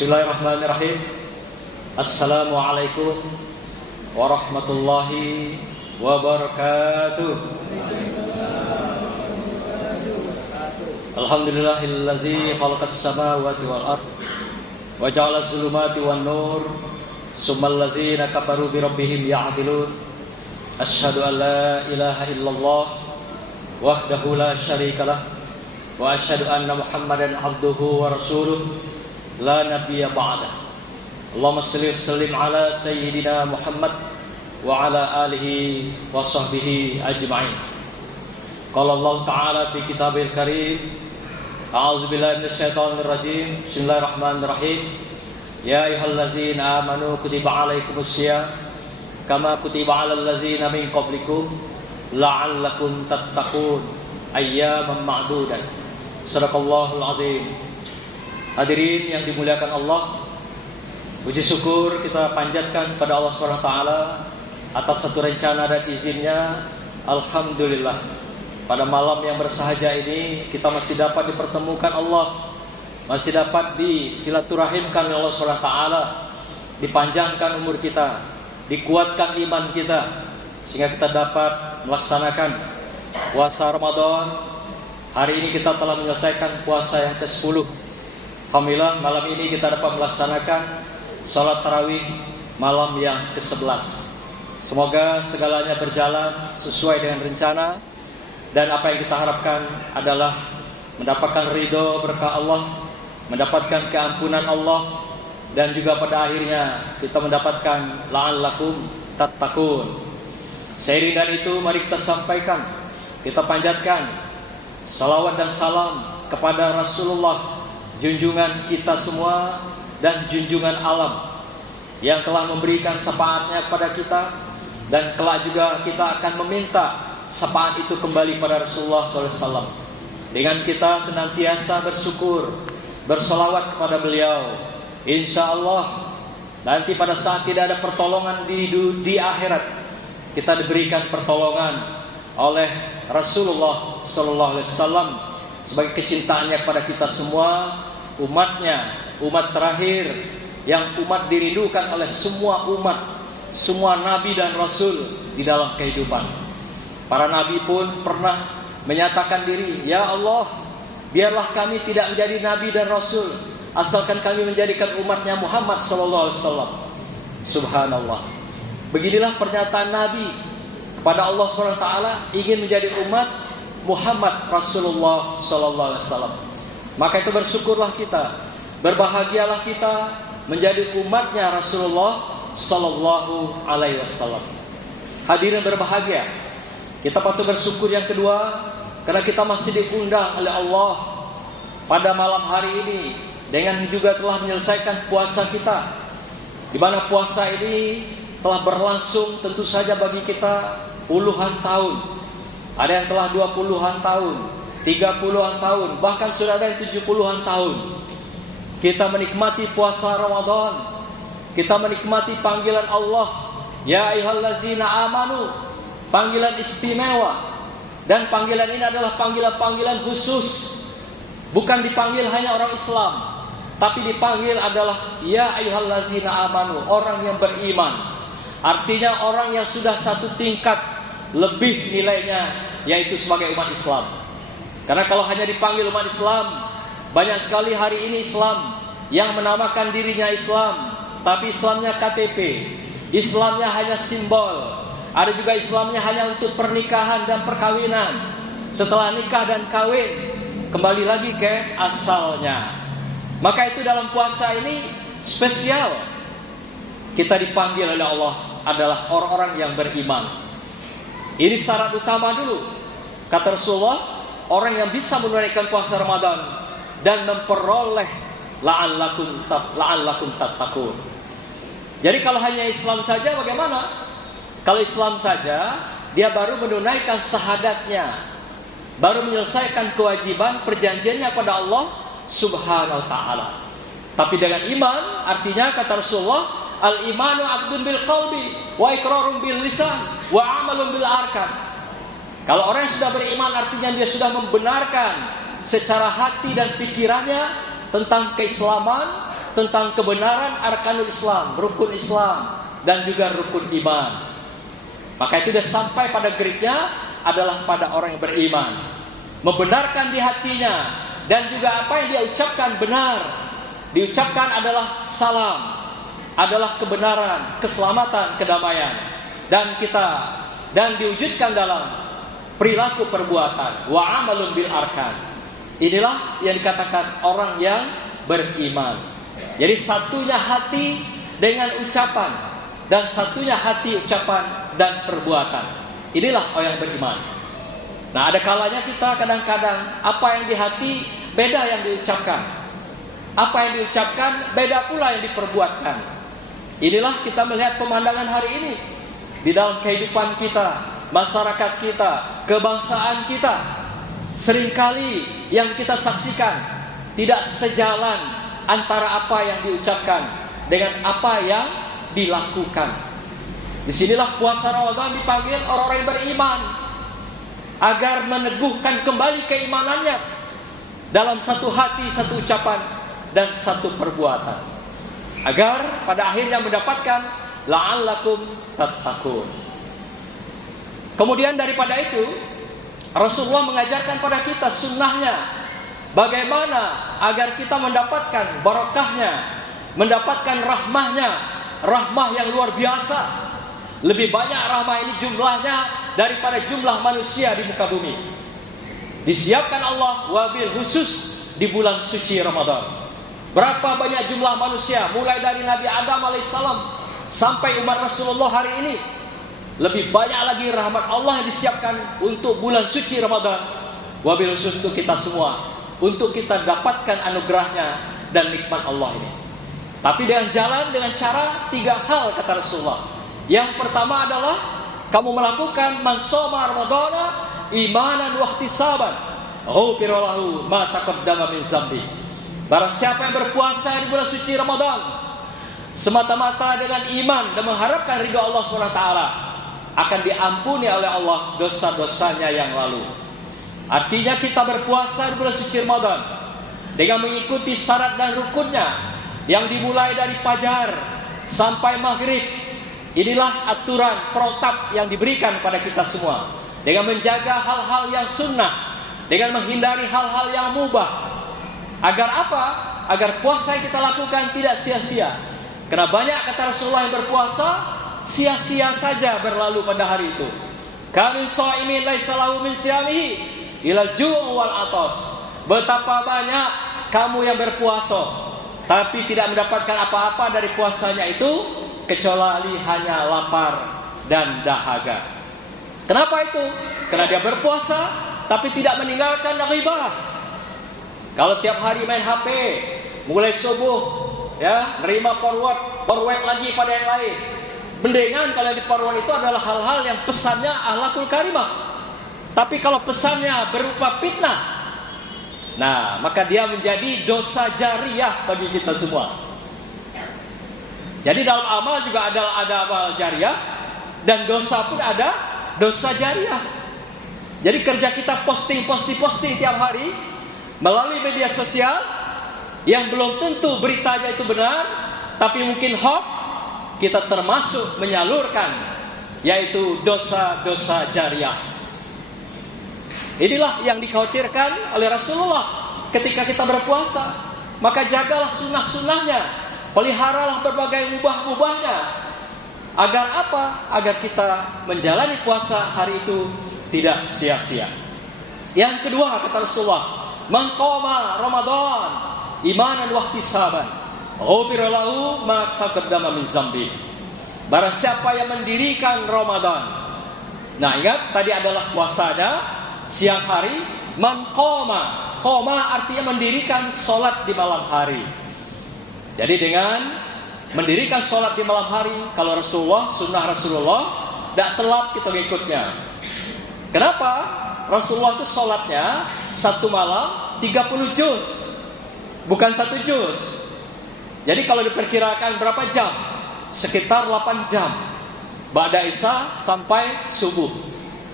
Bismillahirrahmanirrahim. Assalamualaikum warahmatullahi wabarakatuh. Alhamdulillahillazi khalaqas samawati wal ard wa ja'alaz zulumati wan nur summal ladzina kafaru bi rabbihim ya'dilun. Asyhadu an la ilaha illallah wahdahu la syarikalah wa asyhadu anna Muhammadan abduhu wa rasuluh la nabiyya ba'dah. Allahumma shalli wa sallim ala sayyidina Muhammad wa ala alihi wa sahbihi ajma'in. Qala Allah Ta'ala fi kitabil karim, a'udzu billahi minasyaitonir rajim. Bismillahirrahmanirrahim. Ya ayyuhallazina amanu kutiba alaikumusiyam kama kutiba alal ladzina min qablikum la'allakum tattaqun ayyaman ma'dudat. Shadaqallahul azim. Hadirin yang dimuliakan Allah, puji syukur kita panjatkan kepada Allah SWT atas satu rencana dan izinnya. Alhamdulillah, pada malam yang bersahaja ini kita masih dapat dipertemukan Allah, masih dapat disilaturahimkan oleh Allah SWT, dipanjangkan umur kita, dikuatkan iman kita, sehingga kita dapat melaksanakan puasa Ramadan. Hari ini kita telah menyelesaikan puasa yang ke-10. Alhamdulillah, malam ini kita dapat melaksanakan salat tarawih malam yang ke-11. Semoga segalanya berjalan sesuai dengan rencana, dan apa yang kita harapkan adalah mendapatkan ridho berkah Allah, mendapatkan keampunan Allah, dan juga pada akhirnya kita mendapatkan la'allakum tattaqun. Seiring dan itu, mari kita sampaikan, kita panjatkan salawat dan salam kepada Rasulullah, junjungan kita semua dan junjungan alam, yang telah memberikan syafaatnya kepada kita, dan kelak juga kita akan meminta syafaat itu kembali pada Rasulullah SAW. Dengan kita senantiasa bersyukur, bersolawat kepada beliau, insya Allah nanti pada saat tidak ada pertolongan di akhirat, kita diberikan pertolongan oleh Rasulullah SAW sebagai kecintaannya kepada kita semua, umatnya, umat terakhir yang umat dirindukan oleh semua umat, semua nabi dan rasul di dalam kehidupan. Para nabi pun pernah menyatakan diri, ya Allah, biarlah kami tidak menjadi nabi dan rasul, asalkan kami menjadikan umatnya Muhammad SAW. Subhanallah. Beginilah pernyataan nabi kepada Allah SWT, ingin menjadi umat Muhammad Rasulullah SAW. Maka itu bersyukurlah kita, berbahagialah kita menjadi umatnya Rasulullah Sallallahu Alaihi Wasallam. Hadirin berbahagia, kita patut bersyukur yang kedua, karena kita masih diundang oleh Allah pada malam hari ini dengan juga telah menyelesaikan puasa kita, di mana puasa ini telah berlangsung tentu saja bagi kita puluhan tahun. Ada yang telah 20-an tahun, 30-an tahun, bahkan sudah ada yang 70-an tahun. Kita menikmati puasa Ramadan, kita menikmati panggilan Allah, ya ayyuhallazina amanu, panggilan istimewa. Dan panggilan ini adalah panggilan-panggilan khusus, bukan dipanggil hanya orang Islam, tapi dipanggil adalah ya ayyuhallazina amanu, orang yang beriman. Artinya orang yang sudah satu tingkat lebih nilainya, yaitu sebagai umat Islam. Karena kalau hanya dipanggil umat Islam, banyak sekali hari ini Islam yang menamakan dirinya Islam, tapi Islamnya KTP, Islamnya hanya simbol. Ada juga Islamnya hanya untuk pernikahan dan perkawinan. Setelah nikah dan kawin, kembali lagi ke asalnya. Maka itu dalam puasa ini spesial. Kita dipanggil oleh Allah adalah orang-orang yang beriman. Ini syarat utama dulu. Kata Rasulullah, orang yang bisa menunaikan puasa Ramadan dan memperoleh la'allakum tattaqun. Jadi kalau hanya Islam saja bagaimana? Kalau Islam saja, dia baru menunaikan syahadatnya, baru menyelesaikan kewajiban perjanjiannya pada Allah Subhanahu wa ta'ala. Tapi dengan iman, artinya kata Rasulullah, al-imanu aqdun bil qalbi wa iqrarun bil lisan wa amalun bil arkan. Kalau orang yang sudah beriman, artinya dia sudah membenarkan secara hati dan pikirannya tentang keislaman, tentang kebenaran arkanul Islam, rukun Islam, dan juga rukun iman. Maka itu sudah sampai pada grade-nya adalah pada orang yang beriman, membenarkan di hatinya, dan juga apa yang dia ucapkan benar. Diucapkan adalah salam, adalah kebenaran, keselamatan, kedamaian, dan diwujudkan dalam perilaku perbuatan. Wa amalun bil arkan. Inilah yang dikatakan orang yang beriman. Jadi satunya hati dengan ucapan, dan satunya hati, ucapan, dan perbuatan. Inilah orang yang beriman. Nah, ada kalanya kita kadang-kadang apa yang di hati beda yang diucapkan, apa yang diucapkan beda pula yang diperbuatkan. Inilah kita melihat pemandangan hari ini di dalam kehidupan kita, masyarakat kita, kebangsaan kita. Seringkali yang kita saksikan tidak sejalan antara apa yang diucapkan dengan apa yang dilakukan. Disinilah puasa Ramadan dipanggil orang-orang yang beriman, agar meneguhkan kembali keimanannya dalam satu hati, satu ucapan, dan satu perbuatan, agar pada akhirnya mendapatkan la'allakum tattaqun. Kemudian daripada itu, Rasulullah mengajarkan pada kita sunnahnya, bagaimana agar kita mendapatkan barakahnya, mendapatkan rahmahnya, rahmah yang luar biasa. Lebih banyak rahmah ini jumlahnya daripada jumlah manusia di muka bumi. Disiapkan Allah wabil khusus di bulan suci Ramadan. Berapa banyak jumlah manusia, mulai dari Nabi Adam alaihissalam sampai umat Rasulullah hari ini. Lebih banyak lagi rahmat Allah yang disiapkan untuk bulan suci Ramadan. Wabil khusus untuk kita semua, untuk kita dapatkan anugerahnya dan nikmat Allah ini. Tapi dengan cara 3 hal kata Rasulullah. Yang pertama adalah kamu melakukan man shoma ramadhana imanan wa ihtisaban, ghufira lahu ma taqaddama min dzambi. Barang siapa yang berpuasa di bulan suci Ramadan semata-mata dengan iman dan mengharapkan ridha Allah SWT, akan diampuni oleh Allah dosa-dosanya yang lalu. Artinya kita berpuasa di bulan suci Ramadan dengan mengikuti syarat dan rukunnya yang dimulai dari fajar sampai maghrib. Inilah aturan protap yang diberikan pada kita semua, dengan menjaga hal-hal yang sunnah, dengan menghindari hal-hal yang mubah. Agar apa? Agar puasa yang kita lakukan tidak sia-sia. Karena banyak kata Rasulullah yang berpuasa sia-sia saja berlalu pada hari itu. Kamin shaimin laisa lahu min siyamihi ilal ju' wal atas. Betapa banyak kamu yang berpuasa tapi tidak mendapatkan apa-apa dari puasanya itu kecuali hanya lapar dan dahaga. Kenapa itu? Karena dia berpuasa tapi tidak meninggalkan ghibah. Kalau tiap hari main HP, mulai subuh ya, nerima forward lagi pada yang lain. Mendingan kalau di forward itu adalah hal-hal yang pesannya akhlakul karimah. Tapi kalau pesannya berupa fitnah, nah maka dia menjadi dosa jariah bagi kita semua. Jadi dalam amal juga ada amal jariah, dan dosa pun ada dosa jariah. Jadi kerja kita posting tiap hari melalui media sosial yang belum tentu beritanya itu benar, tapi mungkin hoax, kita termasuk menyalurkan, yaitu dosa-dosa jariah. Inilah yang dikhawatirkan oleh Rasulullah ketika kita berpuasa. Maka jagalah sunnah-sunnahnya, peliharalah berbagai mubah-mubahnya. Agar apa? Agar kita menjalani puasa hari itu tidak sia-sia. Yang kedua kata Rasulullah, man qama Ramadan imanan wa ihtisaban, ghufira lahu ma taqaddama min dzambi. Barang siapa yang mendirikan Ramadan. Nah, ingat tadi adalah puasanya siang hari. Man qama artinya mendirikan sholat di malam hari. Jadi dengan mendirikan sholat di malam hari, kalau Rasulullah, sunnah Rasulullah, tidak telat kita mengikutnya. Kenapa? Rasulullah itu sholatnya satu malam 30 juz, bukan 1 juz. Jadi kalau diperkirakan berapa jam? Sekitar 8 jam, ba'da Isya sampai subuh.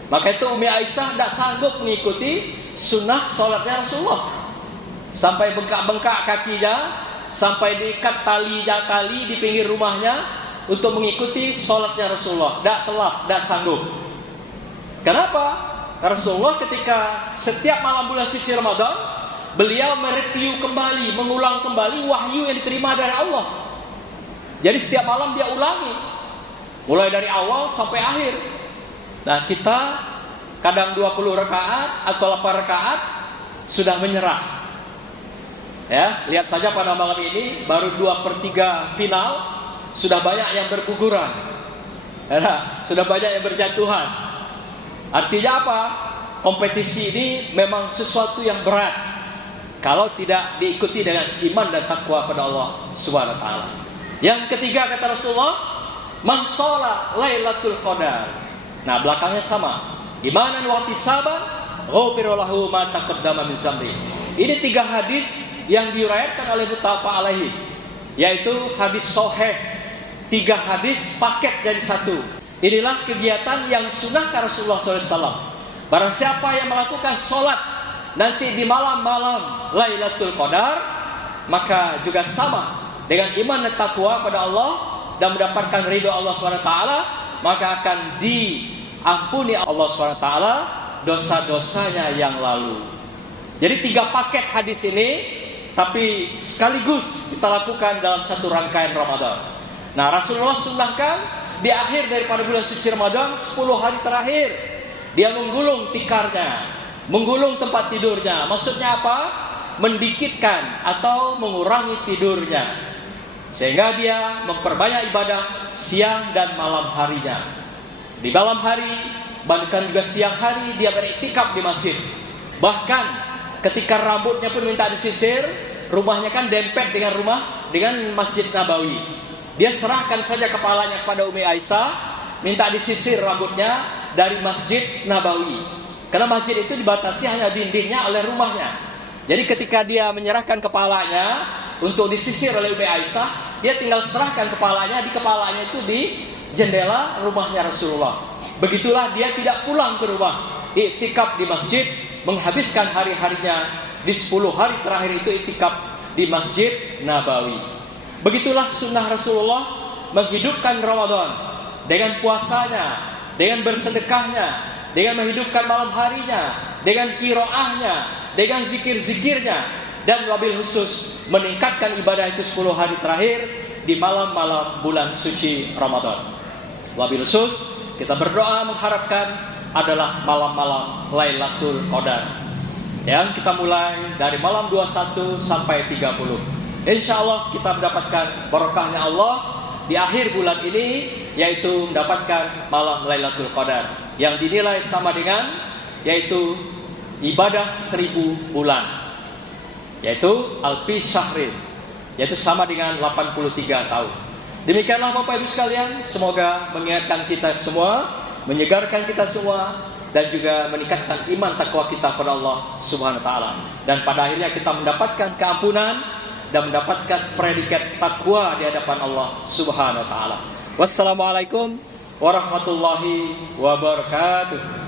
Maka itu Umi Aisyah tidak sanggup mengikuti sunnah sholatnya Rasulullah, sampai bengkak-bengkak kakinya, sampai diikat tali di pinggir rumahnya untuk mengikuti sholatnya Rasulullah. Tidak telat, tidak sanggup. Kenapa? Rasulullah ketika setiap malam bulan suci Ramadan, beliau mereview kembali, mengulang kembali wahyu yang diterima dari Allah. Jadi setiap malam dia ulangi, mulai dari awal sampai akhir. Nah, kita kadang 20 rakaat atau 8 rakaat sudah menyerah. Ya, lihat saja pada malam ini baru 2/3 final, sudah banyak yang berguguran. Ya, sudah banyak yang berjatuhan. Artinya apa? Kompetisi ini memang sesuatu yang berat kalau tidak diikuti dengan iman dan takwa pada Allah Subhanahu wa taala. Yang ketiga kata Rasulullah, man shala Lailatul Qadar. Nah, belakangnya sama. Imanan wa ihtisaban, ghufira lahu ma taqaddama min dzambi. Ini 3 hadis yang diriwayatkan oleh Muttafaq alaihi, yaitu hadis sahih. 3 hadis paket jadi satu. Inilah kegiatan yang sunnahkan Rasulullah SAW. Barang siapa yang melakukan sholat nanti di malam-malam Lailatul Qadar, maka juga sama dengan iman dan takwa pada Allah dan mendapatkan ridho Allah SWT, maka akan diampuni Allah SWT dosa-dosanya yang lalu. Jadi 3 paket hadis ini, tapi sekaligus kita lakukan dalam satu rangkaian Ramadan. Nah, Rasulullah sunnahkan di akhir daripada bulan suci Ramadan, 10 hari terakhir, dia menggulung tikarnya, menggulung tempat tidurnya. Maksudnya apa? Mendikitkan atau mengurangi tidurnya, sehingga dia memperbanyak ibadah siang dan malam harinya. Di malam hari, bahkan juga siang hari, dia beriktikaf di masjid. Bahkan ketika rambutnya pun minta disisir, rumahnya kan dempet dengan Masjid Nabawi. Dia serahkan saja kepalanya kepada Ummi Aisyah, minta disisir rambutnya dari Masjid Nabawi. Karena masjid itu dibatasi hanya dindingnya oleh rumahnya. Jadi ketika dia menyerahkan kepalanya untuk disisir oleh Ummi Aisyah, dia tinggal serahkan kepalanya, di kepalanya itu di jendela rumahnya Rasulullah. Begitulah dia tidak pulang ke rumah, iktikaf di masjid, menghabiskan hari-harinya di 10 hari terakhir itu iktikaf di Masjid Nabawi. Begitulah sunnah Rasulullah menghidupkan Ramadan dengan puasanya, dengan bersedekahnya, dengan menghidupkan malam harinya, dengan qiraahnya, dengan zikir-zikirnya, dan wabil khusus meningkatkan ibadah itu 10 hari terakhir di malam-malam bulan suci Ramadan. Wabil khusus kita berdoa mengharapkan adalah malam-malam Lailatul Qadar yang kita mulai dari malam 21 sampai 30. Insya Allah kita mendapatkan barokahnya Allah di akhir bulan ini, yaitu mendapatkan malam Lailatul Qadar yang dinilai sama dengan yaitu ibadah 1000 bulan, yaitu alfi syahrin, yaitu sama dengan 83 tahun. Demikianlah Bapak Ibu sekalian, semoga mengingatkan kita semua, menyegarkan kita semua, dan juga meningkatkan iman takwa kita kepada Allah Subhanahu wa taala. Dan pada akhirnya kita mendapatkan keampunan dan mendapatkan predikat takwa di hadapan Allah Subhanahu wa taala. Wassalamualaikum warahmatullahi wabarakatuh.